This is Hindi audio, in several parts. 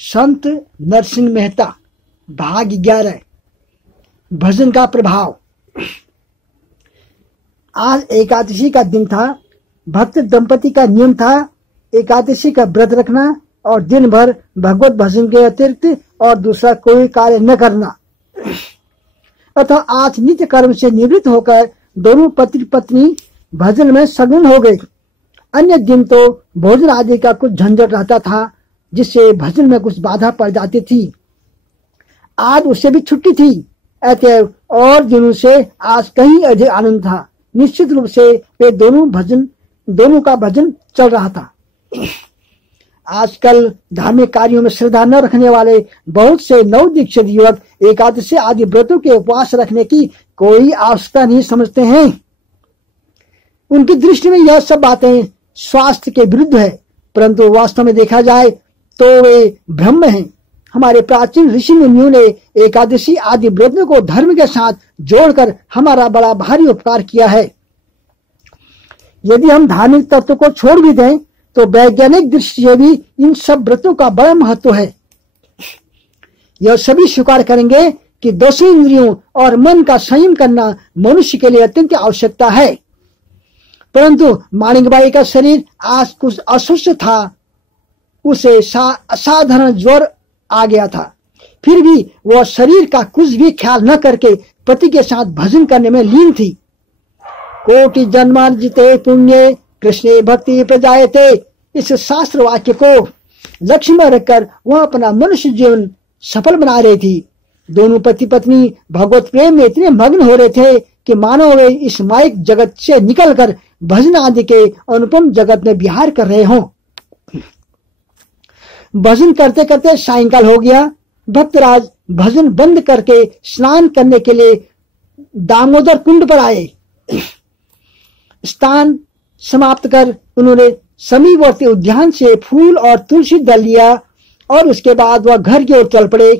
संत नरसिंह मेहता, भाग 11, भजन का प्रभाव। आज एकादशी का दिन था। भक्त दंपति का नियम था एकादशी का व्रत रखना और दिन भर भगवत भजन के अतिरिक्त और दूसरा कोई कार्य न करना। अतः आज नित्य कर्म से निवृत्त होकर दोनों पति पत्नी भजन में सगुन हो गए। अन्य दिन तो भोजन आदि का कुछ झंझट रहता था, जिससे भजन में कुछ बाधा पड़ जाती थी। आज उससे भी छुट्टी थी, अतएव और दिनों से आज कहीं अधिक आनंद था। निश्चित रूप से वे दोनों का भजन चल रहा था। आजकल धार्मिक कार्यों में श्रद्धा न रखने वाले बहुत से नवदीक्षित युवक एकादशी आदि व्रतों के उपवास रखने की कोई आवश्यकता नहीं समझते हैं। उनकी दृष्टि में यह सब बातें स्वास्थ्य के विरुद्ध है, परंतु वास्तव में देखा जाए तो वे ब्रह्म हैं। हमारे प्राचीन ऋषि मुनियों ने एकादशी आदि व्रतों को धर्म के साथ जोड़कर हमारा बड़ा भारी उपकार किया है। यदि हम धार्मिक तत्व को छोड़ भी दें तो वैज्ञानिक दृष्टि से भी इन सब व्रतों का बड़ा महत्व है। यह सभी स्वीकार करेंगे कि दसों इंद्रियों और मन का संयम करना मनुष्य के लिए अत्यंत आवश्यकता है। परंतु माणिकबाई का शरीर आज कुछ अस्वस्थ था, उसे असाधारण ज्वर आ गया था। फिर भी वह शरीर का कुछ भी ख्याल न करके पति के साथ भजन करने में लीन थी। कोटि जन्मार्जिते पुण्य कृष्णे भक्ति प्रजायते, इस शास्त्र वाक्य को लक्ष्य में रखकर वह अपना मनुष्य जीवन सफल बना रही थी। दोनों पति पत्नी भगवत प्रेम में इतने मग्न हो रहे थे कि मानो वे इस माइक जगत से निकलकर भजन आदि के अनुपम जगत में विहार कर रहे हों। भजन करते करते सायंकाल हो गया। भक्तराज भजन बंद करके स्नान करने के लिए दामोदर कुंड पर आए। स्नान समाप्त कर उन्होंने समीपवर्ती उद्यान से फूल और तुलसी दल लिया और उसके बाद वह घर की ओर चल पड़े।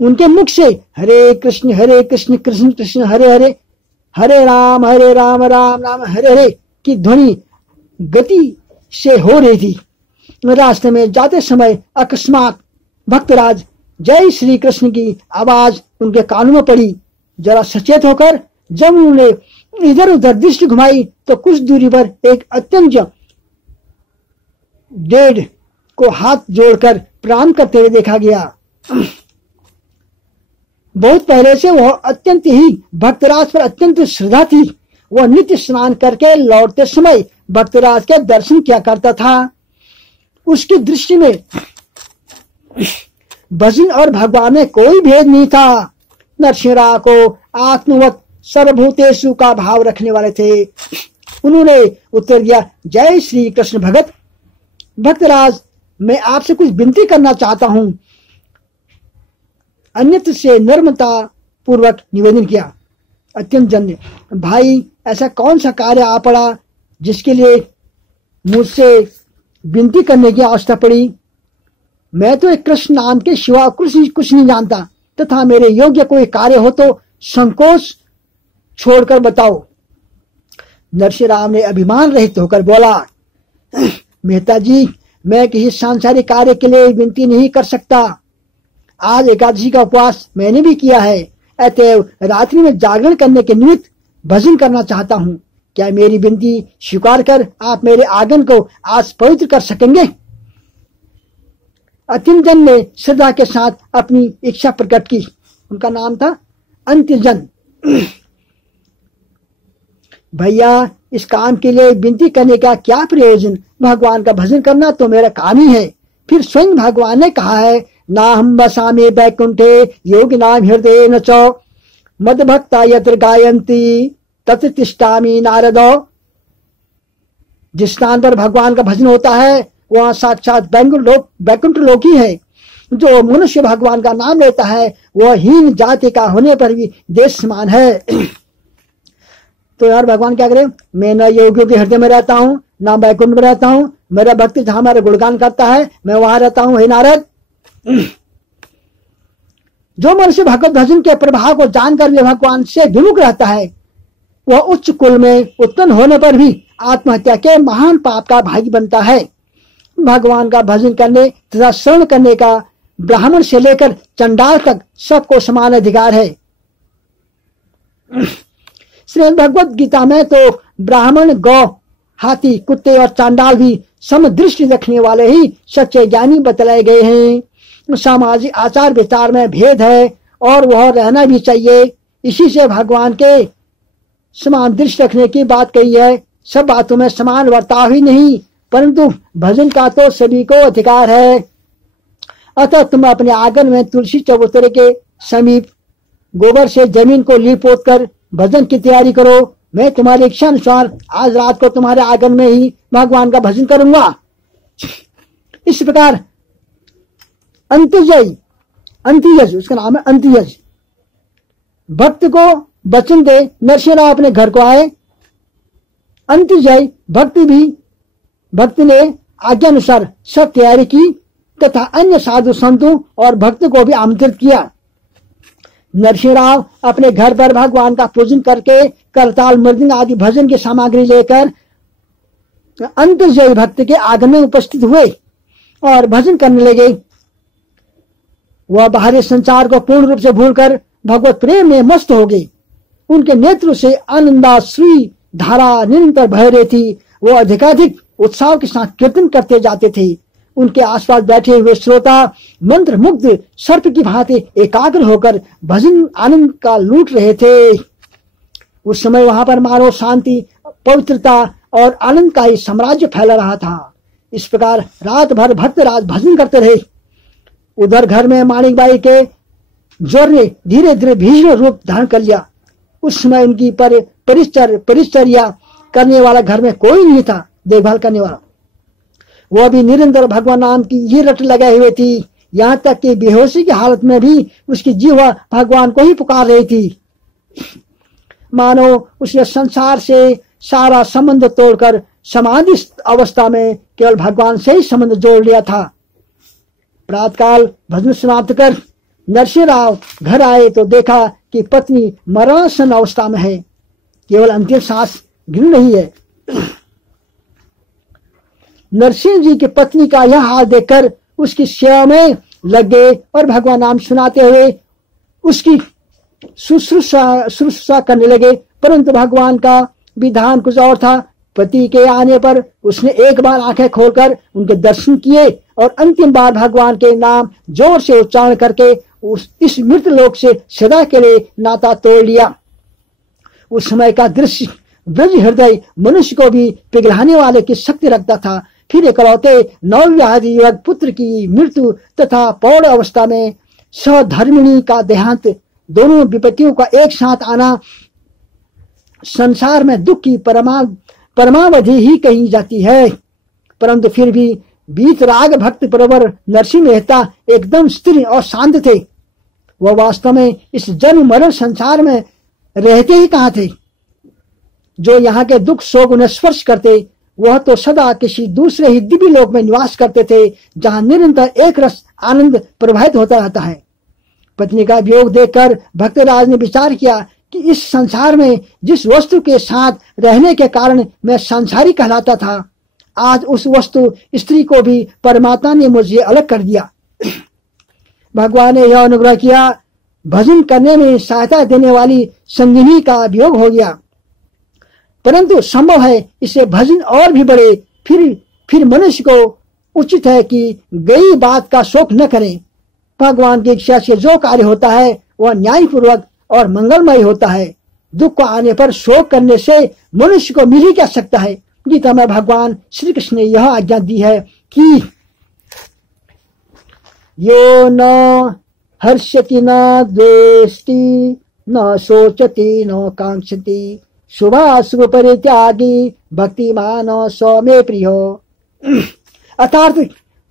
उनके मुख से हरे कृष्ण कृष्ण कृष्ण हरे हरे, हरे राम राम राम हरे हरे की ध्वनि गति से हो रही थी। रास्ते में जाते समय अकस्मात भक्तराज जय श्री कृष्ण की आवाज उनके कानों में पड़ी। जरा सचेत होकर जब उन्होंने इधर उधर दृष्टि घुमाई तो कुछ दूरी पर एक अत्यंत डेढ़ को हाथ जोड़कर प्रणाम करते हुए देखा गया। बहुत पहले से वह अत्यंत ही भक्तराज पर अत्यंत श्रद्धा थी। वह नित्य स्नान करके लौटते समय भक्तराज के दर्शन किया करता था। उसकी दृष्टि में भजन और भगवान में कोई भेद नहीं था। नरसिंह को आत्मवत सर्वभूतेषु का भाव रखने वाले थे। उन्होंने उत्तर दिया, जय श्री कृष्ण भगत। भक्तराज, मैं आपसे कुछ विनती करना चाहता हूं। अन्यत्र से नम्रता पूर्वक निवेदन किया। अत्यंत जन्य भाई, ऐसा कौन सा कार्य आ पड़ा जिसके लिए मुझसे विनती करने की आवश्यकता पड़ी? मैं तो एक कृष्ण नाम के सिवा कुछ नहीं जानता, तथा मेरे योग्य कोई कार्य हो तो संकोच छोड़कर बताओ। नरसिंह ने अभिमान रहित होकर बोला, मेहता जी, मैं किसी सांसारिक कार्य के लिए विनती नहीं कर सकता। आज एकादशी का उपवास मैंने भी किया है, अतएव रात्रि में जागरण करने के निमित्त भजन करना चाहता हूँ। क्या मेरी विनती स्वीकार कर आप मेरे आगमन को आज पवित्र कर सकेंगे? अत्यंतजन ने श्रद्धा के साथ अपनी इच्छा प्रकट की। उनका नाम था अंत्यजन। भैया, इस काम के लिए विनती करने का क्या प्रयोजन? भगवान का भजन करना तो मेरा काम ही है। फिर स्वयं भगवान ने कहा है, ना हम बसामे बैकुंठे योगी नाम हृदय न चौ मद भक्ता यत्र गायंती तत्र तिष्ठामि नारदो। जिस स्थान पर भगवान का भजन होता है वहां साक्षात बैकुंठ लोक ही है। जो मनुष्य भगवान का नाम लेता है वह हीन जाति का होने पर भी देश समान है। तो यार भगवान क्या करे, मैं न योगियों के हृदय में रहता हूँ न बैकुंठ में रहता हूँ। मेरा भक्त जहां मेरा गुणगान करता है मैं वहां रहता हूँ। हे नारद, जो मनुष्य भगवत भजन के प्रभाव को जानकर भी भगवान से विमुख रहता है वह उच्च कुल में उत्पन्न होने पर भी आत्महत्या के महान पाप का भागी बनता है। भगवान का भजन करने तथा श्रवण करने का ब्राह्मण से लेकर चंडाल तक सबको समान अधिकार है। श्रीमद् भगवत गीता में तो ब्राह्मण, गौ, हाथी, कुत्ते और चांडाल भी समदृष्टि रखने वाले ही सच्चे ज्ञानी बतलाए गए हैं। सामाजिक आचार विचार में भेद है और वह रहना भी चाहिए। इसी से भगवान के समान दृष्टि रखने की बात कही है। सब बातों में समान वर्ताव ही नहीं, परंतु भजन का तो सभी को अधिकार है। अतः तुम अपने आंगन में तुलसी चबूतरे के समीप गोबर से जमीन को लीप पोत कर भजन की तैयारी करो। मैं तुम्हारी इच्छा अनुसार आज रात को तुम्हारे आंगन में ही भगवान का भजन करूंगा। इस प्रकार अंत्यज उसका नाम है अंत्यज, भक्त को वचन दे नरसिंह राव अपने घर को आए। अंत्यजय भक्त ने आज्ञा अनुसार सब तैयारी की तथा अन्य साधु संतों और भक्त को भी आमंत्रित किया। नरसिंह राव अपने घर पर भगवान का पूजन करके करताल, मृदंग आदि भजन की सामग्री लेकर अंत्यजय भक्त के आंगन में उपस्थित हुए और भजन करने लगे। वह बाहरी संसार को पूर्ण रूप से भूलकर भगवत प्रेम में मस्त हो गए। उनके नेत्र से आनंदाश्री धारा निरंतर बह रही थी। वो अधिकाधिक उत्साह के साथ कीर्तन करते जाते थे। उनके आसपास बैठे हुए श्रोता मंत्र मुग्ध सर्प की भांति एकाग्र होकर भजन आनंद का लूट रहे थे। उस समय वहां पर मानो शांति, पवित्रता और आनंद का ही साम्राज्य फैला रहा था। इस प्रकार रात भर भक्तराज भजन करते रहे। उधर घर में माणिकबाई के ज्वर ने धीरे धीरे भीषण रूप धारण कर लिया। उस समय उनकी परिचर्या करने वाला घर में कोई नहीं था, देखभाल करने वाला। वह भी निरंतर भगवान नाम की ये रट लगाए हुए थी। यहाँ तक कि बेहोशी की हालत में भी उसकी जीवा भगवान को ही पुकार रही थी। मानो उसने संसार से सारा संबंध तोड़कर समाधि अवस्था में केवल भगवान से ही संबंध जोड़ लिया था। प्रातःकाल भजन समाप्त कर नरसिंह राव घर आए तो देखा कि पत्नी मरणासन अवस्था में है, केवल अंतिम सांस गिर रही है। नरसिंह जी की पत्नी का यह हाल देखकर उसकी सेवा में लग गए और भगवान नाम सुनाते हुए उसकी शुश्रूषा करने लगे। परंतु भगवान का विधान कुछ और था। पति के आने पर उसने एक बार आंखें खोलकर उनके दर्शन किए और अंतिम बार भगवान के नाम जोर से उच्चारण करके इस मृत लोक से सदा के लिए नाता तोड़ लिया। उस समय का दृश्य ब्रज हृदय मनुष्य को भी पिघलाने वाले की शक्ति रखता था। फिर इकलौते नवविवाहित युवक पुत्र की मृत्यु तथा पौड़ अवस्था में सधर्मिणी का देहांत, दोनों विपत्तियों का एक साथ आना संसार में दुख की परमावधि ही कही जाती है। परंतु फिर भी बीतराग भक्त प्रवर नरसिंह मेहता एकदम स्थिर और शांत थे। वह वास्तव में इस जन्म मरण संसार में रहते ही कहाँ थे। जो यहाँ के दुख शोक उन्हें स्पर्श करते, वह तो सदा किसी दूसरे ही दिव्य लोक में निवास करते थे, जहाँ निरंतर एक रस आनंद प्रवाहित होता रहता है। पत्नी का वियोग देखकर भक्तराज ने विचार किया कि इस संसार में जिस वस्तु के साथ रहने के कारण मैं संसारी कहलाता था, आज उस वस्तु स्त्री को भी परमात्मा ने मुझे अलग कर दिया। भगवान ने यह अनुग्रह किया, भजन करने में सहायता देने वाली संगिनी का वियोग हो गया। परंतु संभव है इससे भजन और भी बढ़े। फिर मनुष्य को उचित है कि गई बात का शोक न करें। भगवान की इच्छा से जो कार्य होता है वह न्यायपूर्वक और मंगलमय होता है। दुख को आने पर शोक करने से मनुष्य को मिल ही क्या सकता है। गीता में भगवान श्री कृष्ण ने यह आज्ञा दी है कि यो न हर्षति न द्वेष्टि न शोचति न कांक्षति शुभाशुभ परित्यागी भक्तिमान सौम्य प्रियो। अर्थात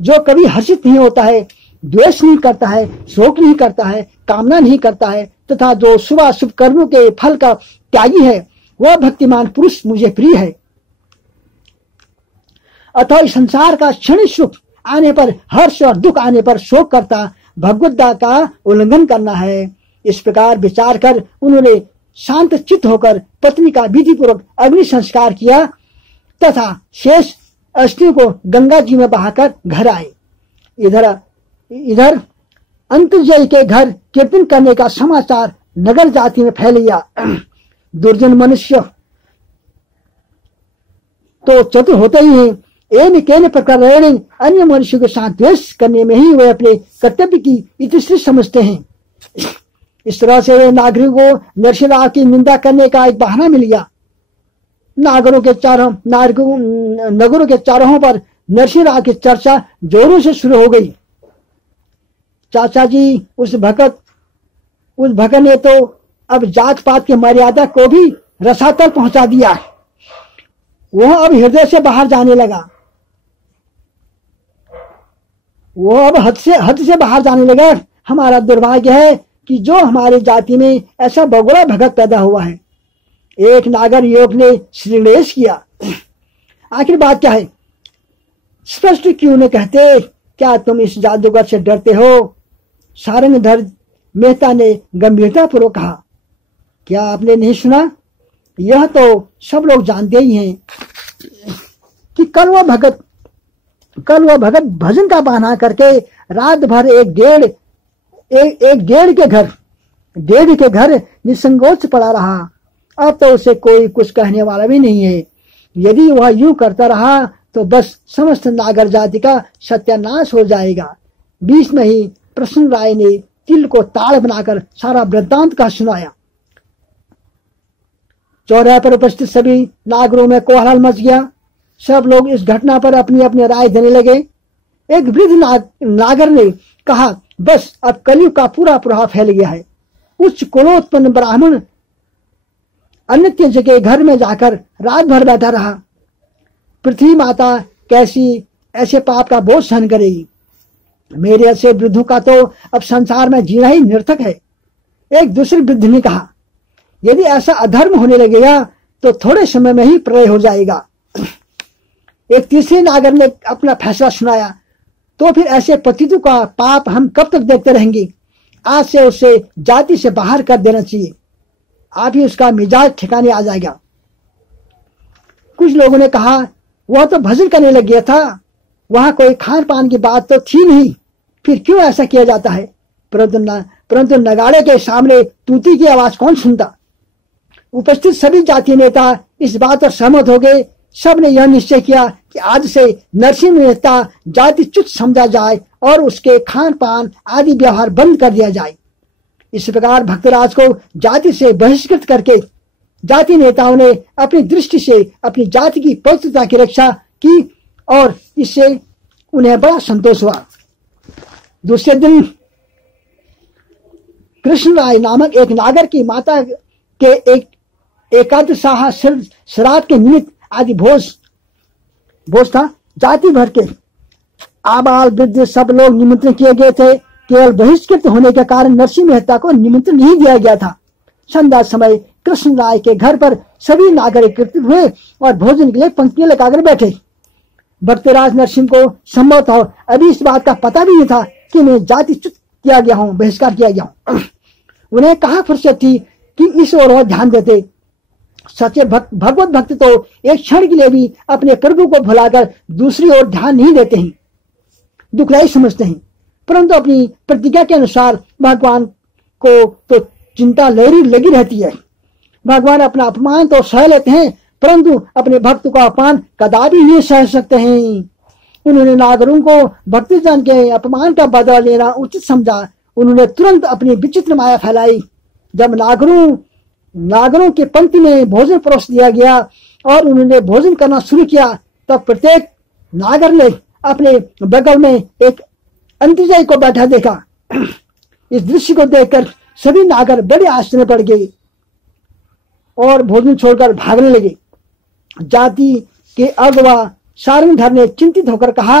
जो कभी हर्षित नहीं होता है, द्वेष नहीं करता है, शोक नहीं करता है, कामना नहीं करता है तथा जो शुभाशुभ कर्मों के फल का त्यागी है, वह भक्तिमान पुरुष मुझे प्रिय है। अतः इस संसार का क्षणिक सुख आने पर हर्ष और दुख आने पर शोक करता भगवद्गीता का उल्लंघन करना है। इस प्रकार विचार कर उन्होंने शांत चित्त होकर पत्नी का विधि पूर्वक अग्नि संस्कार किया तथा शेष अस्थि को गंगा जी में बहाकर घर आए। इधर अंतर्जय के घर कीर्तन करने का समाचार नगर जाति में फैल गया। दुर्जन मनुष्य तो चतुर होते ही हैं, एन केन प्रकार अन्य मनुष्य के साथ द्वेष करने में ही वे अपने कर्तव्य की इतिश्री समझते हैं। इस तरह से वे नागरिकों को नरसिंहराव की निंदा करने का एक बहाना मिल गया। नगरों के चारों पर नरसिंहराव की चर्चा जोरों से शुरू हो गई। चाचा जी उस भगत ने तो अब जात पात की मर्यादा को भी रसातल पहुंचा दिया। वह अब हृदय से बाहर जाने लगा। वो अब हद से बाहर जाने लगा। हमारा दुर्भाग्य है कि जो हमारी जाति में ऐसा बगुड़ा भगत पैदा हुआ है। एक नागर युवक ने श्रीलेश किया। आखिर बात क्या है? स्पष्ट क्यों न कहते? क्या तुम इस जादूगर से डरते हो? सारंगधर मेहता ने गंभीरता पूर्वक कहा। क्या आपने नहीं सुना? यह तो सब लोग जानते ही हैं कि कल वह भगत भजन का बहाना करके रात भर एक डेढ़ के घर निसंकोच पड़ा रहा। अब तो उसे कोई कुछ कहने वाला भी नहीं है। यदि वह यूं करता रहा तो बस समस्त नागर जाति का सत्यानाश हो जाएगा। बीच में ही प्रसन्न राय ने तिल को ताड़ बनाकर सारा वृत्तांत का सुनाया। चौराहे पर उपस्थित सभी नागरों में कोलाहल मच गया। सब लोग इस घटना पर अपनी अपनी राय देने लगे। एक वृद्ध नागर ने कहा, बस अब कलयुग का पूरा प्रभाव फैल गया है। उच्च कुलोत्पन्न ब्राह्मण अन्य के घर में जाकर रात भर बैठा रहा। पृथ्वी माता कैसी ऐसे पाप का बोझ सहन करेगी? मेरे ऐसे वृद्धों का तो अब संसार में जीना ही निरर्थक है। एक दूसरे वृद्ध ने कहा, यदि ऐसा अधर्म होने लगेगा तो थोड़े समय में ही प्रलय हो जाएगा। एक तीसरे नागर ने अपना फैसला सुनाया, तो फिर ऐसे पतितों का पाप हम कब तक देखते रहेंगे? आज से उसे जाति से बाहर कर देना चाहिए। आप ही उसका मिजाज ठिकाने आ जाएगा। कुछ लोगों ने कहा, वह तो भजन करने लग गया था, वहां कोई खान पान की बात तो थी नहीं, फिर क्यों ऐसा किया जाता है? परंतु नगाड़े के सामने तूती की आवाज कौन सुनता? उपस्थित सभी जातीय नेता इस बात पर सहमत हो गए। सब ने यह निश्चय किया कि आज से नरसिंह मेहता जाति च्युत समझा जाए और उसके खान पान आदि व्यवहार बंद कर दिया जाए। इस प्रकार भक्तराज को जाति से बहिष्कृत करके जाति नेताओं ने अपनी दृष्टि से अपनी जाति की पवित्रता की रक्षा की और इससे उन्हें बड़ा संतोष हुआ। दूसरे दिन कृष्ण राय नामक एक नागर की माता के एक एकादशाह श्राद्ध के निमित्त आदि भोज था। जाति भर के आबाल वृद्ध सब लोग निमंत्रण किए गए थे। केवल बहिष्कृत होने के कारण नरसिंह मेहता को निमंत्रण नहीं दिया गया था। संध्या समय कृष्ण राय के घर पर सभी नागर एकत्रित हुए और भोजन के लिए पंक्तियां लगाकर बैठे। भक्तराज नरसिंह को संभवतः अभी इस बात का पता भी नहीं था कि मैं जाति च्युत किया गया हूँ, बहिष्कार किया गया हूँ। उन्हें कहाँ फुर्सत थी कि इस ओर ध्यान देते। सच्चे भगवत भक्त तो एक क्षण के लिए भी अपने प्रभु को भुलाकर दूसरी ओर ध्यान नहीं देते हैं, दुखदायी समझते हैं। परंतु अपनी प्रतिज्ञा के अनुसार भगवान को तो चिंता लगी रहती है। भगवान अपना अपमान तो सह लेते हैं, परंतु अपने भक्त का अपमान कदापि नहीं सह सकते हैं। उन्होंने नागरों को भक्तजन के अपमान का बदला लेना उचित समझा। उन्होंने तुरंत अपनी विचित्र माया फैलाई। जब नागरों के पंक्ति में भोजन परोस दिया गया और उन्होंने भोजन करना शुरू किया, तब प्रत्येक नागर ने अपने बगल में एक अंतर्जय को बैठा देखा। इस दृश्य को देखकर सभी नागर बड़े आश्चर्य में पड़ गए और भोजन छोड़कर भागने लगे। जाति के अगवा सारंगधर ने चिंतित होकर कहा,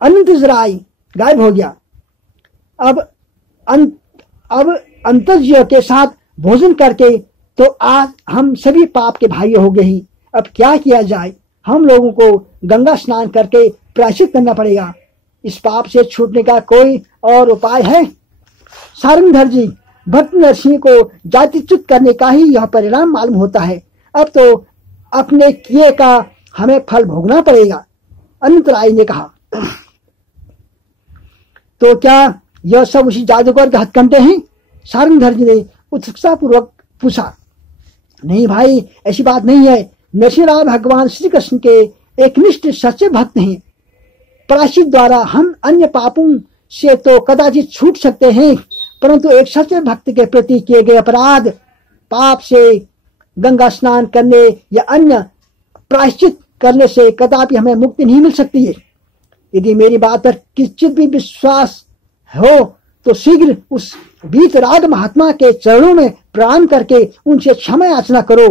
अनंतराय गायब हो गया। अब अंतर्जय के साथ भोजन करके तो आज हम सभी पाप के भाई हो गए हैं। अब क्या किया जाए? हम लोगों को गंगा स्नान करके प्रायश्चित करना पड़ेगा। इस पाप से छूटने का कोई और उपाय है? सारंगधर जी, भक्त नरसिंह को जातिच्युत करने का ही यह परिणाम मालूम होता है। अब तो अपने किए का हमें फल भोगना पड़ेगा। अनंतराय ने कहा, तो क्या यह सब उसी जादूगर के हथकंडे हैं? सारंगधर जी ने उत्सुकता पूर्वक पूछा। नहीं भाई, ऐसी बात नहीं है। नरसिंहराव भगवान श्री कृष्ण के एकनिष्ठ सच्चे भक्त हैं। प्रायश्चित द्वारा हम अन्य पापों से तो कदाचित छूट सकते हैं, परंतु एक सच्चे भक्त के प्रति किए गए अपराध, पाप से गंगा स्नान करने या अन्य प्रायश्चित करने से कदापि हमें मुक्ति नहीं मिल सकती है। यदि मेरी बात पर किंचित भी विश्वास हो तो शीघ्र उस वीतराग महात्मा के चरणों में प्रणाम करके उनसे क्षमा याचना करो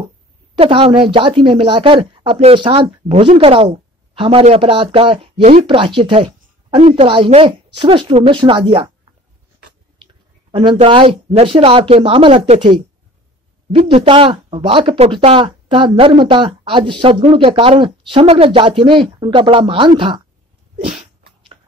तथा उन्हें जाति में मिलाकर अपने साथ भोजन कराओ। हमारे अपराध का यही प्रायश्चित है। अनंतराय ने स्पष्ट रूप में सुना दिया। अनंतराय नरसिंहराव के मामा लगते थे। विद्वता, वाक्पटुता तथा नर्मता आदि सद्गुण के कारण समग्र जाति में उनका बड़ा मान था।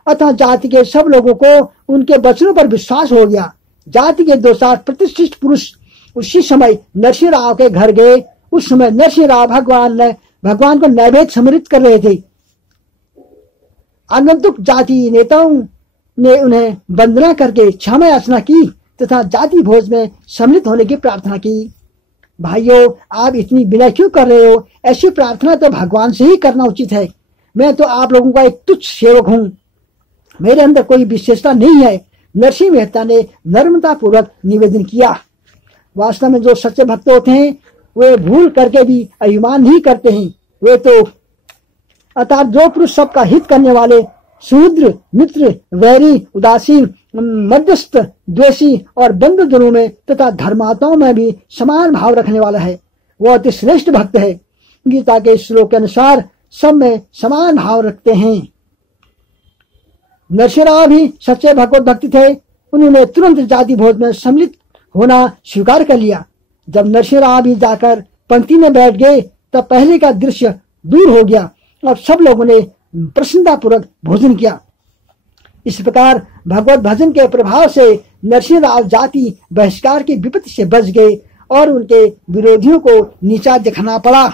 अतः जाति के सब लोगों को उनके वचनों पर विश्वास हो गया। जाति के 2-4 प्रतिष्ठित पुरुष उसी समय नरसिंहराव के घर गए। उस समय नरसिंहराव भगवान को नैवेद्य समर्पित कर रहे थे। आगंतुक जाति नेताओं ने उन्हें वंदना करके क्षमा याचना की तथा जाति भोज में सम्मिलित होने की प्रार्थना की। भाइयों, आप इतनी विनय क्यों कर रहे हो? ऐसी प्रार्थना तो भगवान से ही करना उचित है। मैं तो आप लोगों का एक तुच्छ सेवक हूँ, मेरे अंदर कोई विशेषता नहीं है। नरसिंह मेहता ने नम्रता पूर्वक निवेदन किया। वास्तव में जो सच्चे भक्त होते हैं वे भूल करके भी अभिमान नहीं करते हैं। वे तो अर्थात जो पुरुष सबका हित करने वाले, शूद्र, मित्र, वैरी, उदासीन, मध्यस्थ, द्वेषी और बंधु जनों में तथा धर्मात्माओं में भी समान भाव रखने वाला है, वह अति श्रेष्ठ भक्त है। गीता के श्लोक के अनुसार सब में समान भाव रखते हैं। नरसिंहराव भी सच्चे भगवत भक्त थे। उन्होंने तुरंत जाति भोज में सम्मिलित होना स्वीकार कर लिया। जब नरसिंहराव भी जाकर पंक्ति में बैठ गए तब पहले का दृश्य दूर हो गया और सब लोगों ने प्रसन्नता पूर्वक भोजन किया। इस प्रकार भगवत भजन के प्रभाव से नरसिंहराव जाति बहिष्कार की विपत्ति से बच गए और उनके विरोधियों को नीचा दिखाना पड़ा।